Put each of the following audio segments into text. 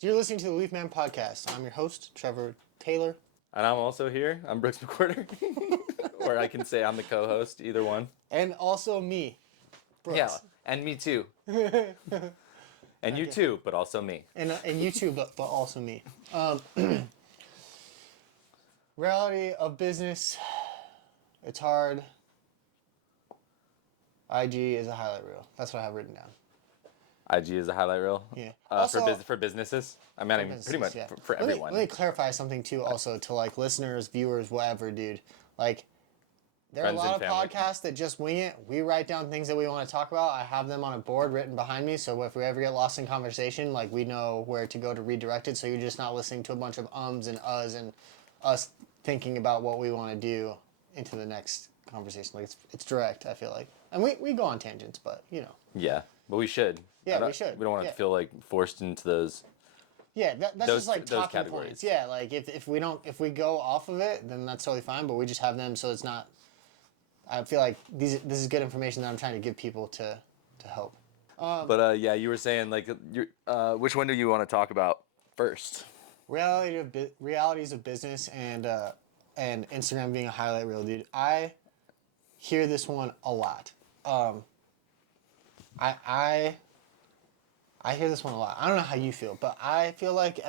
You're listening to the Leafman podcast. I'm your host, Trevor Taylor. And I'm also here. I'm Brooks McWhorter. Or I can say I'm the co-host, either one. And also me, Brooks. Yeah, and me too. And you too, but also me. And you too, but also me. Reality of business. It's hard. IG is a highlight reel. That's what I have written down. IG is a highlight reel. Yeah. For businesses. I mean, pretty much for everyone. Let me clarify something too. Also to like listeners, viewers, whatever, dude. Like, there are a lot of podcasts that just wing it. We write down things that we want to talk about. I have them on a board written behind me, so if we ever get lost in conversation, like, we know where to go to redirect it. So you're just not listening to a bunch of ums and uhs and us thinking about what we want to do into the next conversation. Like, it's direct, I feel like. And we go on tangents, but, you know. Yeah, but we should. Yeah, we should. We don't want to feel like forced into those. Yeah, that's just like talking categories. Points. Yeah, like if we go off of it, then that's totally fine. But we just have them, so it's not. I feel like this is good information that I'm trying to give people to help. Yeah, you were saying like which one do you want to talk about first? Realities of business and Instagram being a highlight reel, dude. I hear this one a lot. I hear this one a lot. I don't know how you feel, but I feel like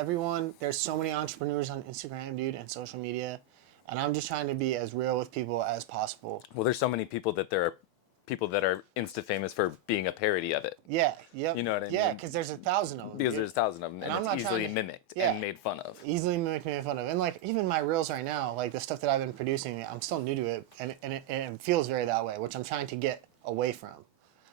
there's so many entrepreneurs on Instagram, dude, and social media, and I'm just trying to be as real with people as possible. Well, there's so many people that there are people that are Insta famous for being a parody of it. Yeah, yep. You know what I mean? Yeah, because there's 1,000 of them. Because there's 1,000 of them, and it's easily mimicked and made fun of. Easily mimicked, made fun of. And like, even my reels right now, like the stuff that I've been producing, I'm still new to it, and it feels very that way, which I'm trying to get away from.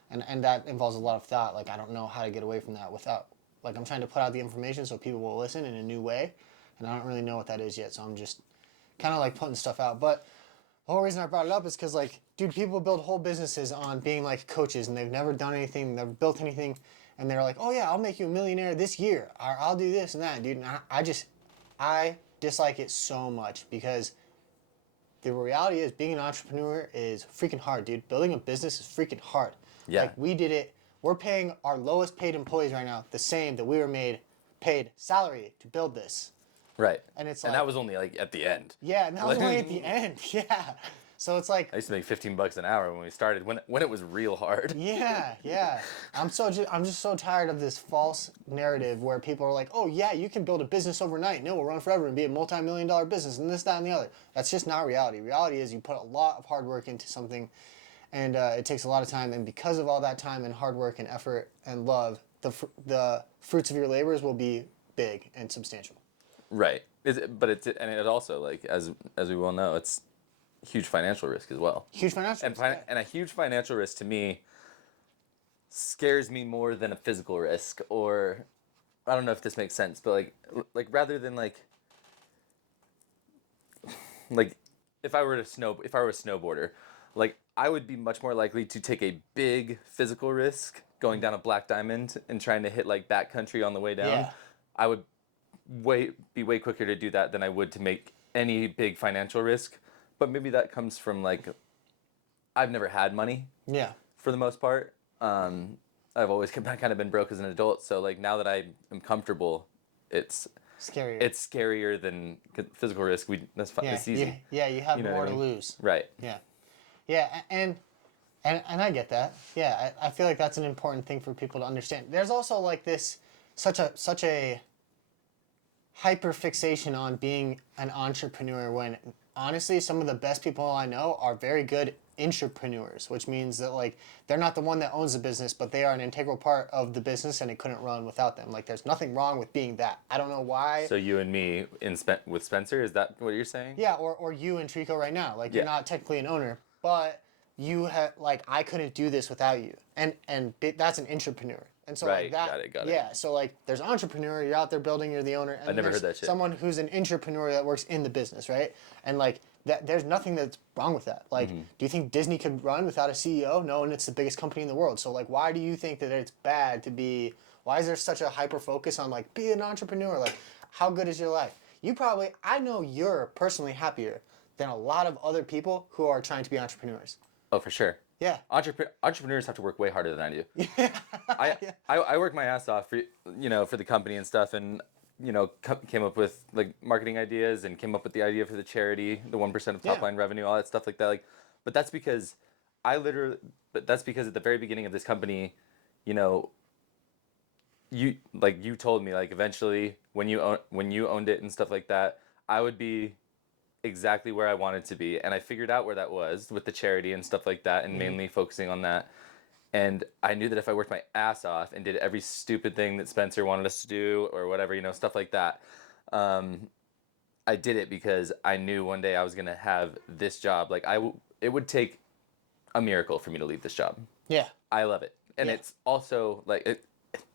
And that involves a lot of thought. Like, I don't know how to get away from that without, like, I'm trying to put out the information so people will listen in a new way, and I don't really know what that is yet, so I'm just kind of like putting stuff out. But the whole reason I brought it up is because, like, dude, people build whole businesses on being like coaches, and they've never done anything, never built anything, and they're like, oh yeah, I'll make you a millionaire this year, or I'll do this and that, dude. And I dislike it so much, because the reality is being an entrepreneur is freaking hard, dude. Building a business is freaking hard. Yeah. Like, we did it. We're paying our lowest paid employees right now the same that we were paid salary to build this. Right. And it's like, that was only like at the end. Yeah, and that was only at the end. Yeah. So it's like, I used to make $15 an hour when we started, when it was real hard. Yeah. I'm just so tired of this false narrative where people are like, oh yeah, you can build a business overnight and it will run forever and be a multi-million-dollar business and this, that, and the other. That's just not reality. Reality is you put a lot of hard work into something, and it takes a lot of time. And because of all that time and hard work and effort and love, the fruits of your labors will be big and substantial. Right. It also, like, as we well know, it's huge financial risk as well. Huge financial risk. And a huge financial risk to me scares me more than a physical risk. Or I don't know if this makes sense, but like rather than like if I were a snowboarder, like, I would be much more likely to take a big physical risk going down a black diamond and trying to hit like backcountry on the way down. Yeah. I would be way quicker to do that than I would to make any big financial risk. But maybe that comes from, like, I've never had money. Yeah. For the most part. I've always kind of been broke as an adult. So, like, now that I am comfortable, it's scarier. It's scarier than physical risk. That's fine. It's easy. Yeah, you have more to lose. Right. Yeah, and I get that. Yeah, I feel like that's an important thing for people to understand. There's also, like, this such a hyper fixation on being an entrepreneur, when honestly some of the best people I know are very good entrepreneurs, which means that, like, they're not the one that owns the business, but they are an integral part of the business, and it couldn't run without them. Like, there's nothing wrong with being that. I don't know why. So you and me with Spencer, is that what you're saying? Yeah, or you and Trico right now. Like, you're not technically an owner, but you have, like, I couldn't do this without you, and that's an entrepreneur. And so, right, like, that, got it. Yeah, so, like, there's entrepreneur, you're out there building, you're the owner, and I never heard that shit. Someone who's an entrepreneur that works in the business, right? And, like, there's nothing that's wrong with that. Like, do you think Disney could run without a CEO? No, and it's the biggest company in the world. So, like, why do you think that it's bad to be? Why is there such a hyper focus on, like, be an entrepreneur? Like, how good is your life? I know you're personally happier than a lot of other people who are trying to be entrepreneurs. Oh, for sure. Yeah. Entrepreneurs have to work way harder than I do. Yeah. I, Yeah. I work my ass off for for the company and stuff, and came up with like marketing ideas and came up with the idea for the charity, the 1% of top Yeah. line revenue, all that stuff like that. Like, but that's because I literally, but that's because at the very beginning of this company, you know, you told me like eventually when you owned it and stuff like that, I would be exactly where I wanted to be, and I figured out where that was with the charity and stuff like that, and mainly focusing on that. And I knew that if I worked my ass off and did every stupid thing that Spencer wanted us to do or whatever, stuff like that, um, I did it because I knew one day I was gonna have this job. Like it would take a miracle for me to leave this job. Yeah. I love it, and Yeah. it's also like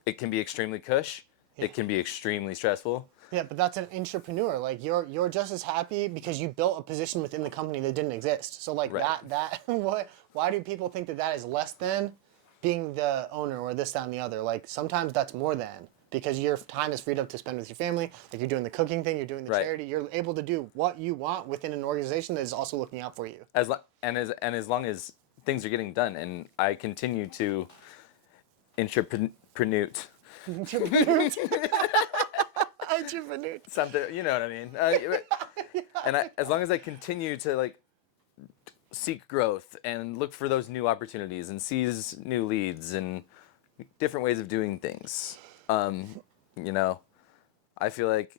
it can be extremely cush. Yeah. It can be extremely stressful. Yeah, but that's an entrepreneur. Like you're just as happy because you built a position within the company that didn't exist. So like Right. that what why do people think that that is less than being the owner or this, that, and the other? Like sometimes that's more than because your time is freed up to spend with your family. Like you're doing the cooking thing, you're doing the Right. charity. You're able to do what you want within an organization that is also looking out for you. As long as things are getting done, and I continue to entrepreneur. Entrepreneur. Something, you know what I mean. And as long as I continue to like seek growth and look for those new opportunities and seize new leads and different ways of doing things, you know, I feel like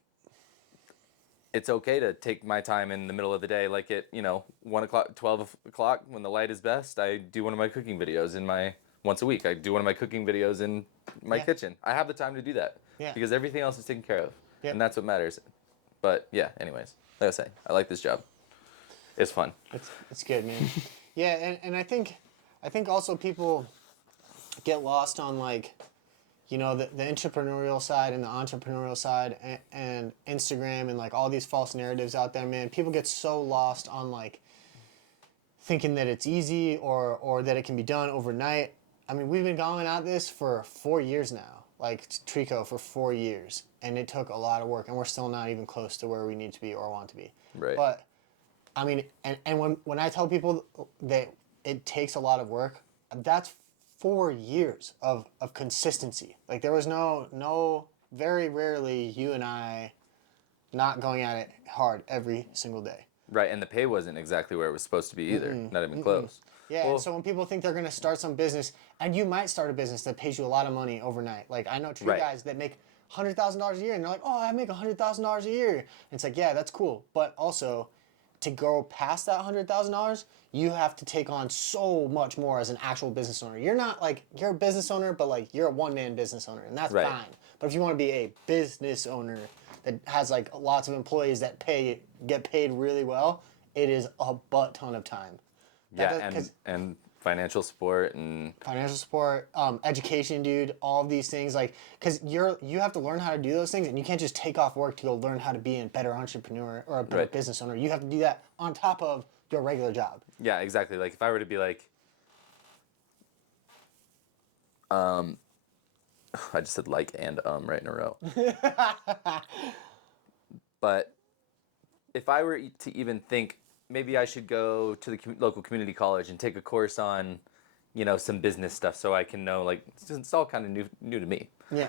it's okay to take my time in the middle of the day, like at 1 o'clock, 12 o'clock when the light is best. I do one of my cooking videos in my once a week. I do one of my cooking videos in my Yeah. kitchen. I have the time to do that Yeah. because everything else is taken care of, Yep. and that's what matters. But yeah, anyways, like I say, I like this job. It's fun. It's good, man. Yeah, and I think also people get lost on like the entrepreneurial side and the entrepreneurial side and Instagram and like all these false narratives out there, man. People get so lost on like thinking that it's easy or that it can be done overnight. I mean, we've been going at this for 4 years now, like Trico for 4 years, and it took a lot of work, and we're still not even close to where we need to be or want to be. Right. But I mean, and when I tell people that it takes a lot of work, that's 4 years of consistency. Like there was no very rarely you and I not going at it hard every single day. Right, and the pay wasn't exactly where it was supposed to be either. Not even close. Yeah, Well, and so when people think they're going to start some business, and you might start a business that pays you a lot of money overnight. Like I know tree Right. guys that make $100,000 a year, and they're like, "Oh, I make $100,000 a year." And it's like, yeah, that's cool, but also to go past that $100,000, you have to take on so much more as an actual business owner. You're not like you're a business owner, but like you're a one-man business owner, and that's Right. fine. But if you want to be a business owner that has like lots of employees that get paid really well, it is a butt ton of time. yeah, and financial support and Financial support, education, dude, all of these things, like, because you have to learn how to do those things, and you can't just take off work to go learn how to be a better entrepreneur or a better Right. business owner. You have to do that on top of your regular job. yeah, exactly. Like if I were to be like, I just said like and right in a row. But if I were to even think maybe I should go to the local community college and take a course on, some business stuff so I can know like it's all kind of new to me. Yeah.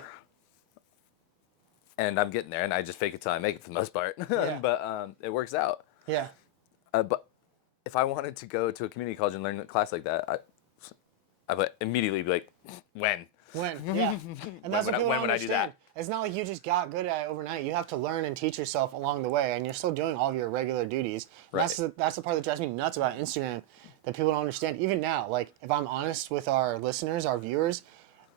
And I'm getting there, and I just fake it till I make it for the most part. Yeah. But it works out. Yeah. But if I wanted to go to a community college and learn a class like that, I would immediately be like, when? When? Yeah. And that's what people when don't would I do understand. that? It's not like you just got good at it overnight. You have to learn and teach yourself along the way, and you're still doing all of your regular duties. And Right. that's the part that drives me nuts about Instagram that people don't understand. Even now, like if I'm honest with our listeners, our viewers,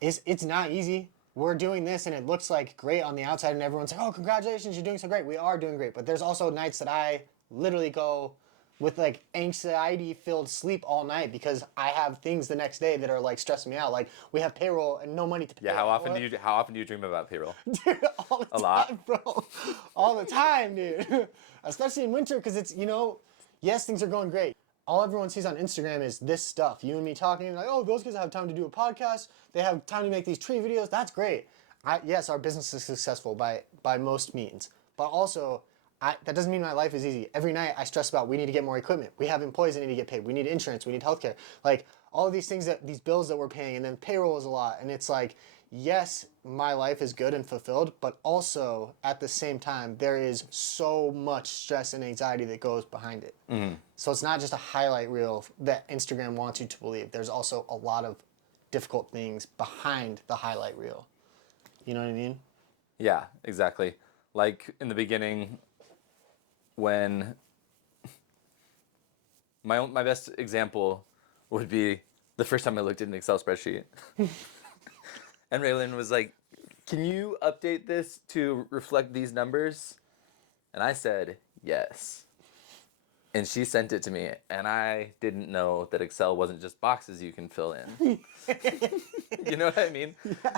it's not easy. We're doing this and it looks like great on the outside, and everyone's like, "Oh, congratulations, you're doing so great." We are doing great, but there's also nights that I literally go with like anxiety-filled sleep all night because I have things the next day that are like stressing me out. Like we have payroll and no money to pay. Yeah, how often do you dream about payroll? Dude, all the A lot? time, bro. All the time, dude. Especially in winter, because it's, yes, things are going great. All everyone sees on Instagram is this stuff. You and me talking, like, oh, those guys have time to do a podcast. They have time to make these tree videos. That's great. Yes, our business is successful by most means. But also, that doesn't mean my life is easy. Every night I stress about we need to get more equipment. We have employees that need to get paid. We need insurance. We need healthcare. Like, all of these things these bills that we're paying, and then payroll is a lot. And it's like, yes, my life is good and fulfilled, but also at the same time, there is so much stress and anxiety that goes behind it. So it's not just a highlight reel that Instagram wants you to believe. There's also a lot of difficult things behind the highlight reel. You know what I mean? Yeah, exactly. Like in the beginning, when my best example would be the first time I looked at an Excel spreadsheet, and Raylan was like, "Can you update this to reflect these numbers?" And I said, "Yes." And she sent it to me, and I didn't know that Excel wasn't just boxes you can fill in. You know what I mean? Yeah.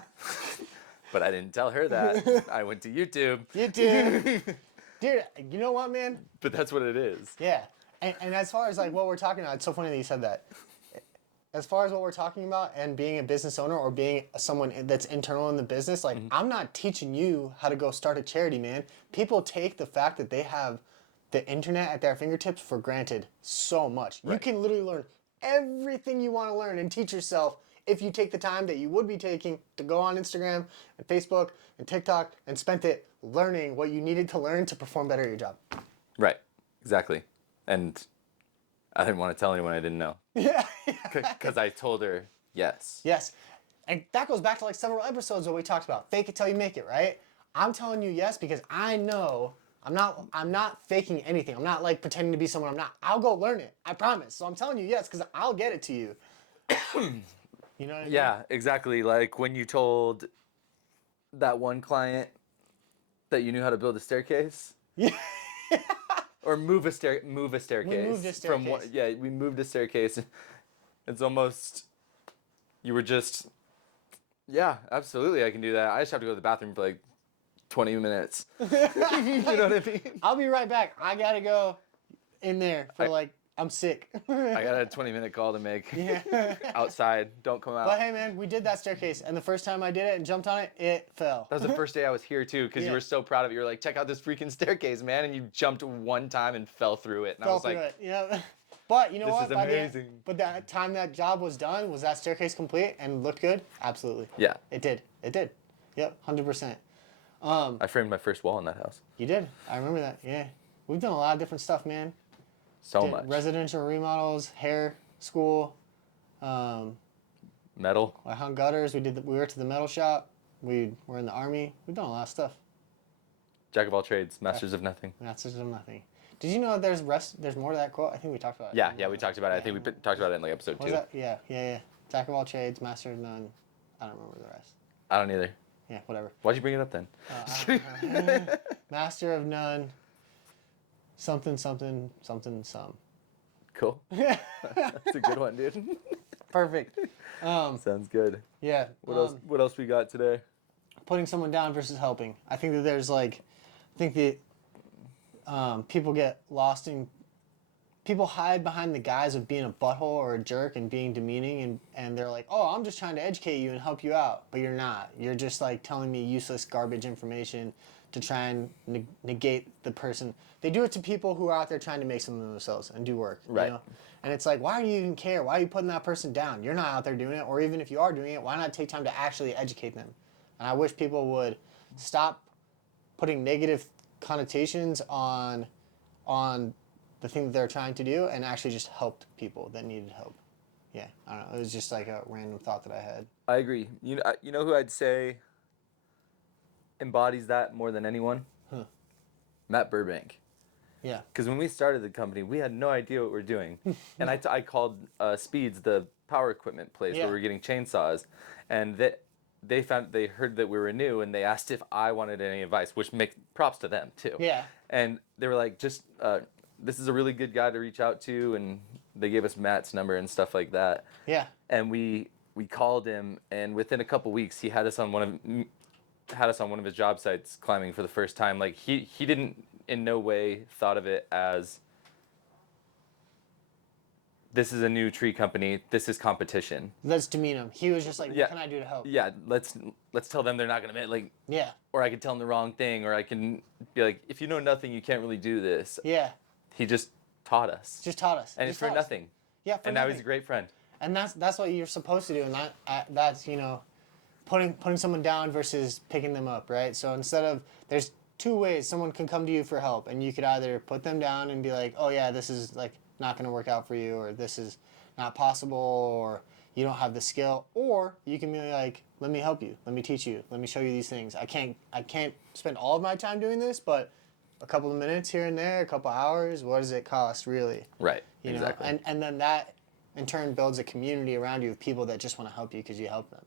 But I didn't tell her that. I went to YouTube. YouTube. Dude, you know what, man? But that's what it is. Yeah. And as far as like what we're talking about, it's so funny that you said that. As far as what we're talking about and being a business owner or being someone that's internal in the business, like I'm not teaching you how to go start a charity, man. People take the fact that they have the internet at their fingertips for granted so much. You Right. can literally learn everything you want to learn and teach yourself if you take the time that you would be taking to go on Instagram and Facebook and TikTok and spent it learning what you needed to learn to perform better at your job. Right. Exactly. And I didn't want to tell anyone I didn't know. Yeah. Because I told her yes. Yes. And that goes back to like several episodes where we talked about fake it till you make it, right? I'm telling you yes because I know I'm not faking anything. I'm not like pretending to be someone I'm not. I'll go learn it. I promise. So I'm telling you yes because I'll get it to you. You know what I mean? Yeah, exactly. Like when you told that one client that you knew how to build a staircase. Yeah. Or move a staircase. moved a From one, staircase. yeah, we moved a staircase. It's almost you were just yeah, absolutely I can do that. I just have to go to the bathroom for like 20 minutes. You know what I mean? I'll be right back. I gotta go in there for like I'm sick. I got a 20-minute call to make. Yeah. Outside. Don't come out. But hey, man, we did that staircase, and the first time I did it and jumped on it, it fell. That was the first day I was here too, because Yeah. you were so proud of it. You were like, check out this freaking staircase, man. And you jumped one time and fell through it. And I Fell was through like, it. Yeah. But you know This what? is By the amazing. but that time that job was done, was that staircase complete and looked good? Absolutely. yeah. It did. It did. Yep, 100%. I framed my first wall in that house. You did. I remember that. Yeah. We've done a lot of different stuff, man. So Did much. residential remodels, hair school. Metal. I hung gutters. We worked at the metal shop. We were in the army. We've done a lot of stuff. Jack of all trades, masters of nothing. Masters of nothing. Did you know there's more to that quote? I think we talked about it. Yeah, we talked about it. I think we talked about it in like episode What 2. was that? Yeah. Jack of all trades, master of none. I don't remember the rest. I don't either. Yeah, whatever. Why'd you bring it up then? Master of none. Something, something, something, some. Cool. That's a good one, dude. Perfect. Sounds good. Yeah. What else we got today? Putting someone down versus helping. I think that there's like, I think that people get lost in, people hide behind the guise of being a butthole or a jerk and being demeaning, and they're like, oh, I'm just trying to educate you and help you out. But you're not. You're just like telling me useless garbage information to try and negate the person. They do it to people who are out there trying to make something of themselves and do work. Right. You know? And it's like, why do you even care? Why are you putting that person down? You're not out there doing it. Or even if you are doing it, why not take time to actually educate them? And I wish people would stop putting negative connotations on the thing that they're trying to do and actually just helped people that needed help. Yeah, I don't know. It was just like a random thought that I had. I agree. You know who I'd say embodies that more than anyone? Huh. Matt Burbank. Yeah. Because when we started the company, we had no idea what we were doing. And I called Speeds, the power equipment place Yeah. where we were getting chainsaws. And they heard that we were new and they asked if I wanted any advice, which makes props to them too. Yeah. And they were like, just, this is a really good guy to reach out to. And they gave us Matt's number and stuff like that. Yeah. And we called him, and within a couple weeks, he had us on one of his job sites climbing for the first time. Like he didn't in no way thought of it as this is a new tree company, this is competition. Let's demean him. He was just like, Yeah. what can I do to help? Yeah, let's tell them they're not gonna make like, Yeah. or I could tell them the wrong thing, or I can be like, if you know nothing, you can't really do this. Yeah. He just taught us, Just taught us. and Just it's for taught us. nothing. Yeah, for And now nothing. he's a great friend. And that's what you're supposed to do, and that's putting someone down versus picking them up, right? So instead of there's two ways someone can come to you for help, and you could either put them down and be like, oh yeah, this is like not going to work out for you, or this is not possible, or you don't have the skill, or you can be like, let me help you, let me teach you, let me show you these things. I can't spend all of my time doing this, but a couple of minutes here and there, a couple hours, what does it cost really? Right. You Exactly. know, and then that in turn builds a community around you of people that just want to help you because you help them.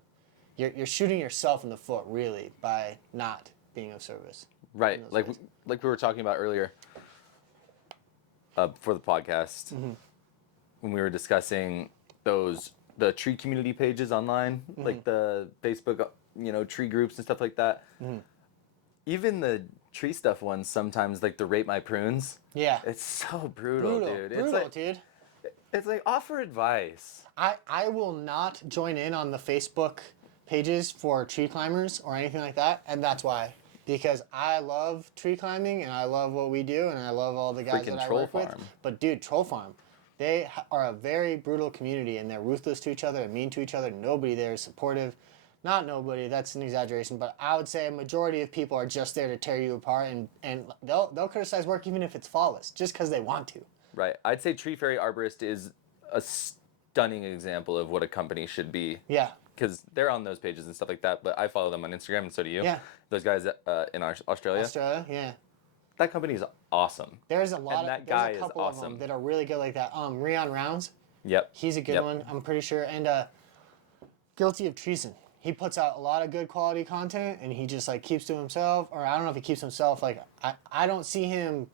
You're shooting yourself in the foot really by not being of service. Right. Like we were talking about earlier for the podcast when we were discussing the tree community pages online, like the Facebook, tree groups and stuff like that. Even the tree stuff ones sometimes, like the Rate My Prunes. Yeah. It's so brutal, dude. Brutal, dude. It's like offer advice. I will not join in on the Facebook pages for tree climbers or anything like that, and that's why. Because I love tree climbing and I love what we do and I love all the guys Freaking that I Troll work with. Farm. But dude, Troll Farm, they are a very brutal community and they're ruthless to each other and mean to each other. Nobody there is supportive. Not nobody, that's an exaggeration, but I would say a majority of people are just there to tear you apart, and they'll criticize work even if it's flawless, just because they want to. Right. I'd say Tree Fairy Arborist is a stunning example of what a company should be. Yeah. Because they're on those pages and stuff like that, but I follow them on Instagram, and so do you. Yeah. Those guys in Australia. Australia, yeah. That company is awesome. There's a lot And that of guy there's a is couple of awesome. them that are really good like that. Rion Rounds, Yep. he's a good Yep. one, I'm pretty sure. And Guilty of Treason. He puts out a lot of good quality content and he just like keeps to himself, or I don't know if he keeps himself, like I don't see him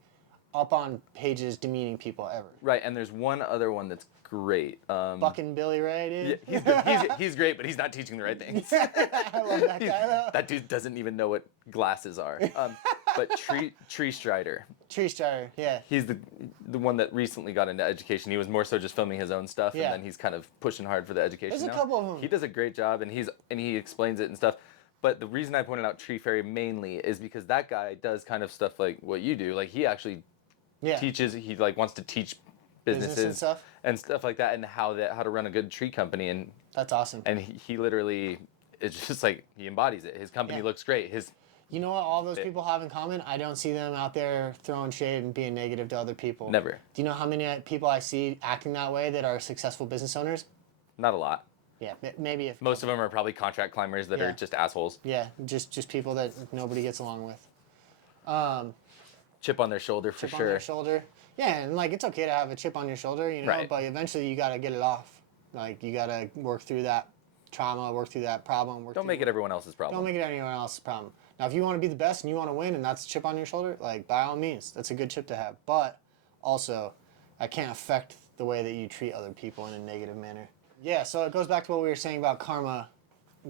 up on pages demeaning people ever. Right, and there's one other one that's great. Fucking Billy Ray, dude. Yeah, he's good. He's great, but he's not teaching the right things. I love that guy though. That dude doesn't even know what glasses are. But Tree Strider, Tree Strider, yeah. he's the one that recently got into education. He was more so just filming his own stuff, Yeah. and then he's kind of pushing hard for the education. There's a now. couple of them. He does a great job, and he explains it and stuff. But the reason I pointed out Tree Fairy mainly is because that guy does kind of stuff like what you do. Like he actually teaches. He like wants to teach businesses and stuff like that, and how to run a good tree company. And that's awesome. And he literally, it's just like he embodies it. His company looks great. You know what all those people have in common? I don't see them out there throwing shade and being negative to other people. Never. Do you know how many people I see acting that way that are successful business owners? Not a lot. Yeah, maybe if Most of them are probably contract climbers that are just assholes. Yeah, just people that nobody gets along with. Chip on their shoulder for Chip sure. on their shoulder. Yeah, and like it's okay to have a chip on your shoulder, Right. but eventually you got to get it off. Like you got to work through that trauma, work through that problem. Don't make it everyone else's problem. Don't make it anyone else's problem. Now, if you want to be the best and you want to win and that's a chip on your shoulder, like by all means, that's a good chip to have. But also, I can't affect the way that you treat other people in a negative manner. Yeah, so it goes back to what we were saying about karma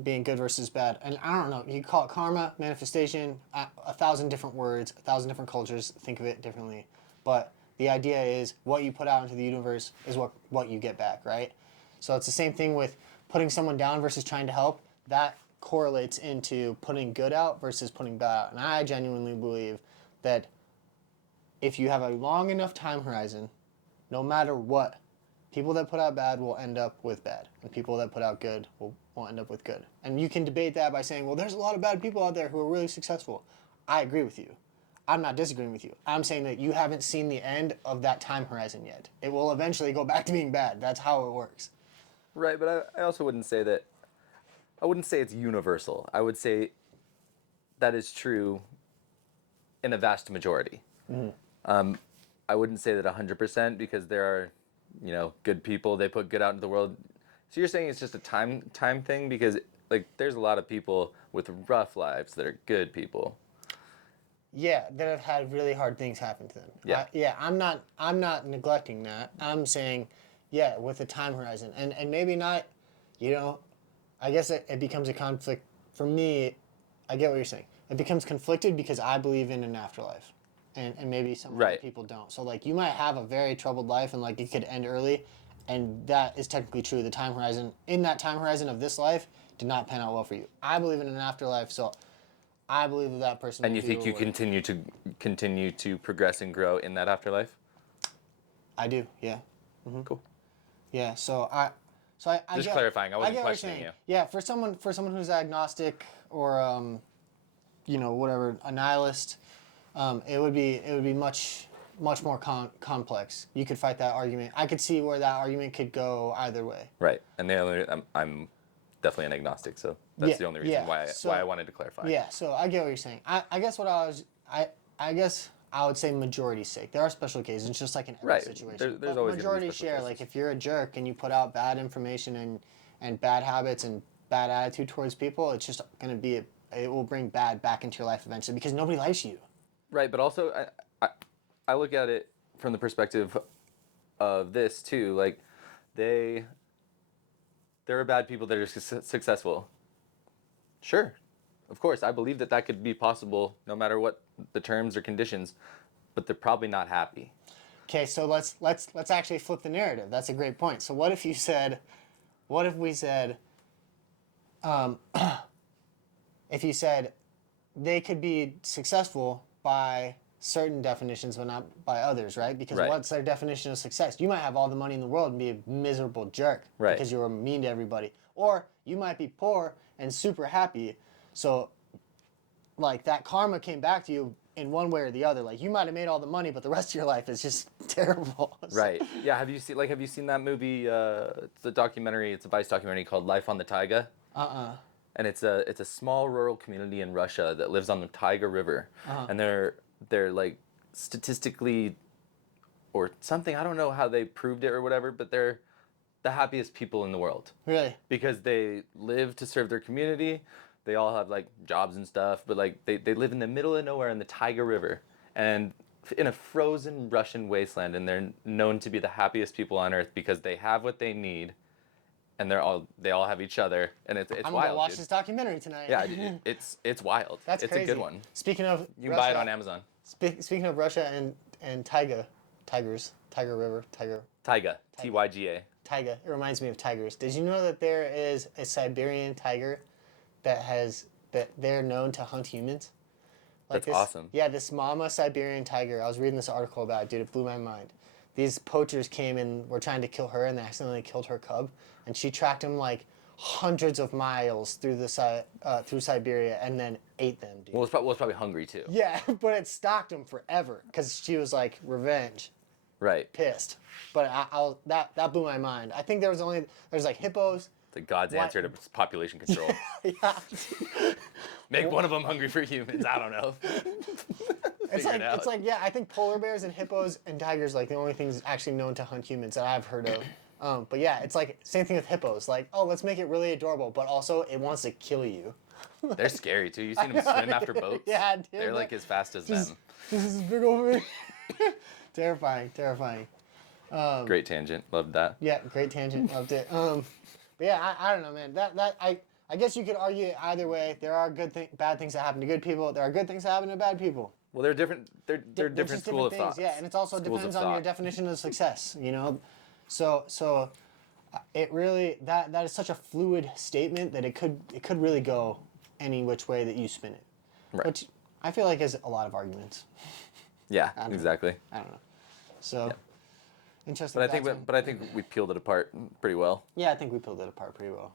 being good versus bad. And I don't know, you call it karma, manifestation, 1,000 different words, 1,000 different cultures think of it differently. But the idea is what you put out into the universe is what you get back, right? So it's the same thing with putting someone down versus trying to help. That correlates into putting good out versus putting bad out. And I genuinely believe that if you have a long enough time horizon, no matter what, people that put out bad will end up with bad. And people that put out good will end up with good. And you can debate that by saying, well, there's a lot of bad people out there who are really successful. I agree with you. I'm not disagreeing with you. I'm saying that you haven't seen the end of that time horizon yet. It will eventually go back to being bad. That's how it works. Right, but I also wouldn't say that. I wouldn't say it's universal. I would say that is true in a vast majority. I wouldn't say that 100% because there are, good people. They put good out into the world. So you're saying it's just a time thing because like there's a lot of people with rough lives that are good people. Yeah, that have had really hard things happen to them. Yeah. I'm not neglecting that. I'm saying, yeah, with a time horizon. And maybe not, I guess it becomes a conflict. For me, I get what you're saying. It becomes conflicted because I believe in an afterlife. And maybe some other people don't. So like you might have a very troubled life and like it could end early, and that is technically true. The time horizon, in that time horizon of this life, did not pan out well for you. I believe in an afterlife, so I believe that person. And you think you continue to progress and grow in that afterlife? I do, yeah. Cool. Yeah, so So I Just get, clarifying, I wasn't get what you're questioning saying. you. Yeah, for someone who's agnostic or whatever, a nihilist, it would be much more complex. You could fight that argument. I could see where that argument could go either way. Right, and I'm definitely an agnostic, so that's the only reason why I wanted to clarify. Yeah, so I get what you're saying. I guess I guess I would say majority's sake. There are special cases, just like in every Right. situation. There's But always gonna be majority special share. cases. Like if you're a jerk and you put out bad information and bad habits and bad attitude towards people, it's just gonna be it will bring bad back into your life eventually because nobody likes you. Right, but also I look at it from the perspective of this too. Like there are bad people that are successful. Sure, of course, I believe that could be possible no matter what the terms or conditions, but they're probably not happy. Okay, so let's actually flip the narrative. That's a great point. So what if we said, if you said they could be successful by certain definitions but not by others, right? Because Right. what's their definition of success? You might have all the money in the world and be a miserable jerk Right. because you were mean to everybody. Or you might be poor and super happy. So like that karma came back to you in one way or the other. Like you might have made all the money, but the rest of your life is just terrible. Right. Yeah. Have you seen that movie? It's a documentary. It's a Vice documentary called Life on the Taiga. And it's a small rural community in Russia that lives on the Taiga River, and they're like statistically, or something. I don't know how they proved it or whatever, but they're the happiest people in the world. Really? Because they live to serve their community. They all have like jobs and stuff, but like they live in the middle of nowhere in the Taiga River and in a frozen Russian wasteland, and they're known to be the happiest people on earth because they have what they need, and they all have each other, and it's I'm wild. gonna watch Dude. this documentary tonight. Yeah, it's wild. That's it's crazy. a good one. Speaking of You can Russia, buy it on Amazon. Speaking of Russia and Tiger River, Taiga, Tyga. Taiga. It reminds me of tigers. Did you know that there is a Siberian tiger that they're known to hunt humans? Like That's awesome. Yeah, this mama Siberian tiger. I was reading this article about it, dude. It blew my mind. These poachers came and were trying to kill her, and they accidentally killed her cub. And she tracked him like hundreds of miles through through Siberia, and then ate them, dude. Well, it's probably hungry too. Yeah, but it stalked him forever because she was like revenge, Right. pissed. But that blew my mind. I think there's like hippos. It's like God's answer to population control. Yeah. Make one of them hungry for humans. I don't know. It's like yeah. I think polar bears and hippos and tigers like the only things actually known to hunt humans that I've heard of. But yeah, it's like same thing with hippos. Like, oh, let's make it really adorable, but also it wants to kill you. They're scary too. You seen them swim after boats? Yeah, dude. They're like as fast as them. This is big over me. Terrifying. Great tangent. Loved that. Yeah, great tangent. Loved it. But yeah, I don't know, man. I guess you could argue it either way. There are bad things that happen to good people. There are good things that happen to bad people. Well, they're different. They're different just school of things, thoughts. yeah, and it also Schools depends of on your thought. definition of success. You know, so it really that is such a fluid statement that it could really go any which way that you spin it. Right. Which I feel like is a lot of arguments. Yeah, don't know. exactly. I don't know. So interesting. But I think we peeled it apart pretty well. Yeah, I think we pulled it apart pretty well.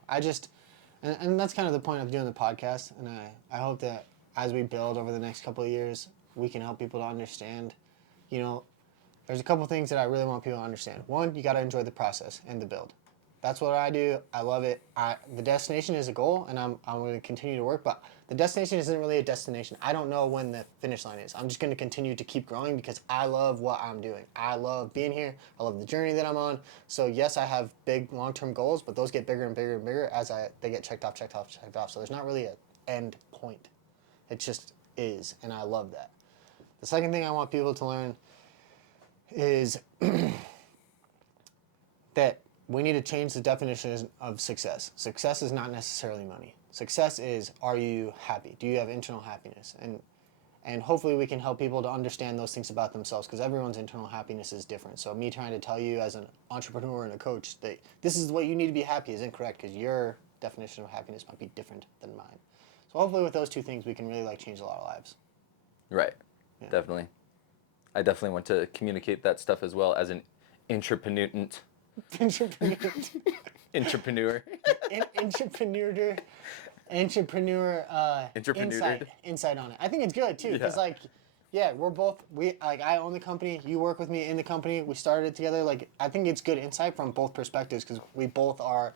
And that's kind of the point of doing the podcast. And I hope that as we build over the next couple of years, we can help people to understand, there's a couple things that I really want people to understand. One, you got to enjoy the process and the build. That's what I do. I love it. The destination is a goal, and I'm going to continue to work, but the destination isn't really a destination. I don't know when the finish line is. I'm just going to continue to keep growing because I love what I'm doing. I love being here. I love the journey that I'm on. So yes, I have big long-term goals, but those get bigger and bigger and bigger as they get checked off. So there's not really an end point. It just is, and I love that. The second thing I want people to learn is that we need to change the definition of success. Success is not necessarily money. Success is, are you happy? Do you have internal happiness? And hopefully we can help people to understand those things about themselves because everyone's internal happiness is different. So me trying to tell you as an entrepreneur and a coach that this is what you need to be happy is incorrect because your definition of happiness might be different than mine. So hopefully with those two things we can really change a lot of lives. Right. Yeah. Definitely. I definitely want to communicate that stuff as well as an intrapreneur. Entrepreneur. Entrepreneur Entrepreneured. insight on it. I think it's good too because Yeah. like, yeah, I own the company. You work with me in the company. We started it together. Like I think it's good insight from both perspectives because we both are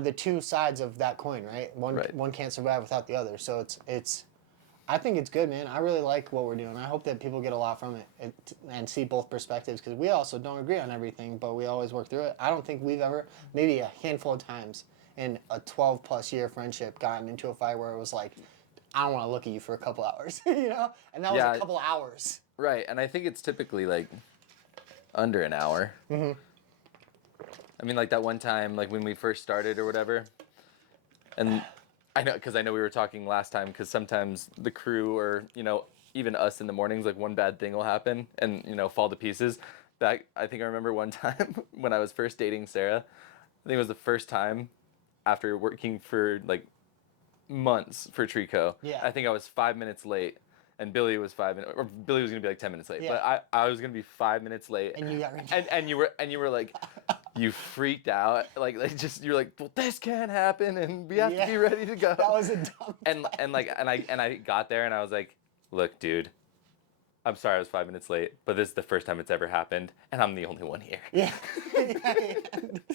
the two sides of that coin, right? Right. One can't survive without the other. So it's I think it's good, man. I really like what we're doing. I hope that people get a lot from it and see both perspectives because we also don't agree on everything, but we always work through it. I don't think we've ever, maybe a handful of times in a 12 plus year friendship, gotten into a fight where it was like, I don't want to look at you for a couple hours, you know? And that was Yeah. a couple hours. Right, and I think it's typically like under an hour. Mm-hmm. I mean, like that one time, like when we first started or whatever, and I know because I know we were talking last time because sometimes the crew or even us in the mornings, like one bad thing will happen and fall to pieces. Back, I think I remember one time when I was first dating Sarah. I think it was the first time after working for like months for Trico. Yeah. I think I was 5 minutes late, and Billy was 5 minutes, or Billy was gonna be like 10 minutes late. Yeah. But I was gonna be 5 minutes late. And you got and you were like, you freaked out, like just you're like, well, this can't happen, and we have to be ready to go. That was a dumb and I got there and I was like, look, dude, I'm sorry I was 5 minutes late, but this is the first time it's ever happened, and I'm the only one here. Yeah.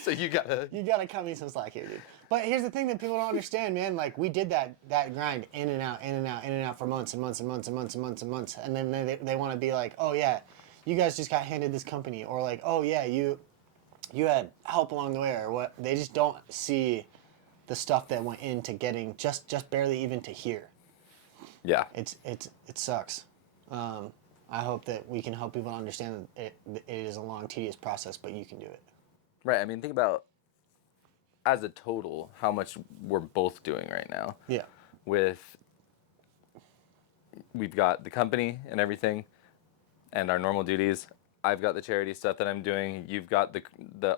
So you gotta cut me some slack here, dude. But here's the thing that people don't understand, man. Like we did that grind in and out, in and out, in and out for months and months and months and months and months and months, and then they want to be like, oh yeah, you guys just got handed this company, or like, oh yeah, you had help along the way, or what? They just don't see the stuff that went into getting just barely even to here. Yeah. It sucks. I hope that we can help people understand that it is a long, tedious process, but you can do it. Right. I mean, think about as a total how much we're both doing right now. Yeah. We've got the company and everything, and our normal duties. I've got the charity stuff that I'm doing. You've got the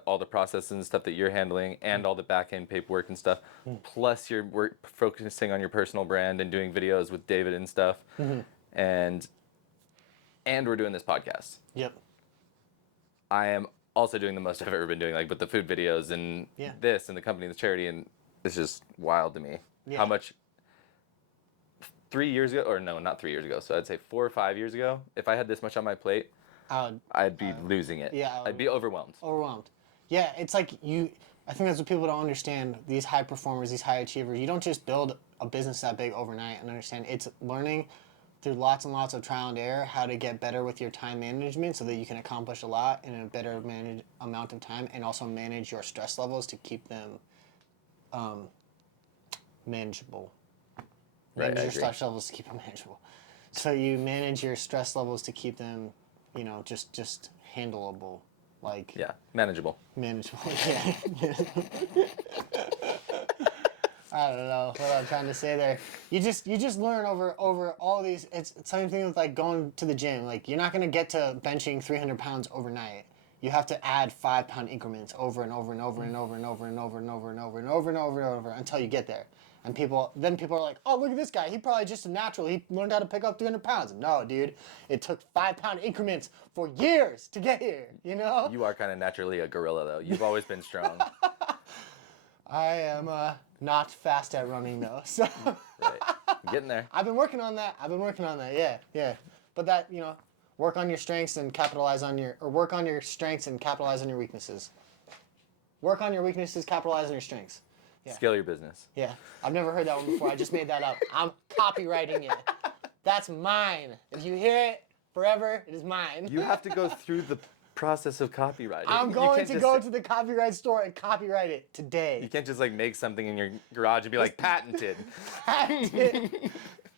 all the processes and stuff that you're handling, and all the back end paperwork and stuff. Plus, you're focusing on your personal brand and doing videos with David and stuff, and we're doing this podcast. Yep. I am also doing the most I've ever been doing, like with the food videos and this and the company and the charity, and it's just wild to me how much. 3 years ago, or no, not 3 years ago. So I'd say 4 or 5 years ago, if I had this much on my plate, I'd be losing it. Yeah, I'd be overwhelmed. Yeah, it's like I think that's what people don't understand. These high performers, these high achievers, you don't just build a business that big overnight and understand. It's learning through lots and lots of trial and error how to get better with your time management so that you can accomplish a lot in a better amount of time, and also manage your stress levels to keep them manageable. Right, Manage your stress levels to keep them manageable. So you manage your stress levels to keep them, just handleable, like manageable. Manageable. Yeah. I don't know what I'm trying to say there. You just learn over all these. It's the same thing with like going to the gym. Like you're not gonna get to benching 300 pounds overnight. You have to add 5-pound increments over and over and over and over and over and over and over and over and over and over and over until you get there. And people are like, oh, look at this guy. He probably just a natural. He learned how to pick up 300 pounds. No, dude. It took 5-pound increments for years to get here, you know? You are kind of naturally a gorilla, though. You've always been strong. I am not fast at running, though. So Right. Getting there. I've been working on that. Yeah. But that, work on your strengths and capitalize on work on your strengths and capitalize on your weaknesses. Work on your weaknesses, capitalize on your strengths. Yeah. Scale your business. Yeah, I've never heard that one before. I just made that up. I'm copywriting it. That's mine. If you hear it forever, it is mine. You have to go through the process of copywriting. I'm going to go to the copyright store and copyright it today. You can't just like make something in your garage and be like patented. Patented.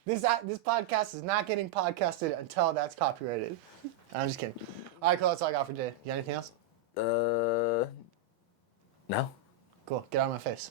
This podcast is not getting podcasted until that's copyrighted. I'm just kidding. All right, cool. That's all I got for today. You got anything else? No. Cool. Get out of my face.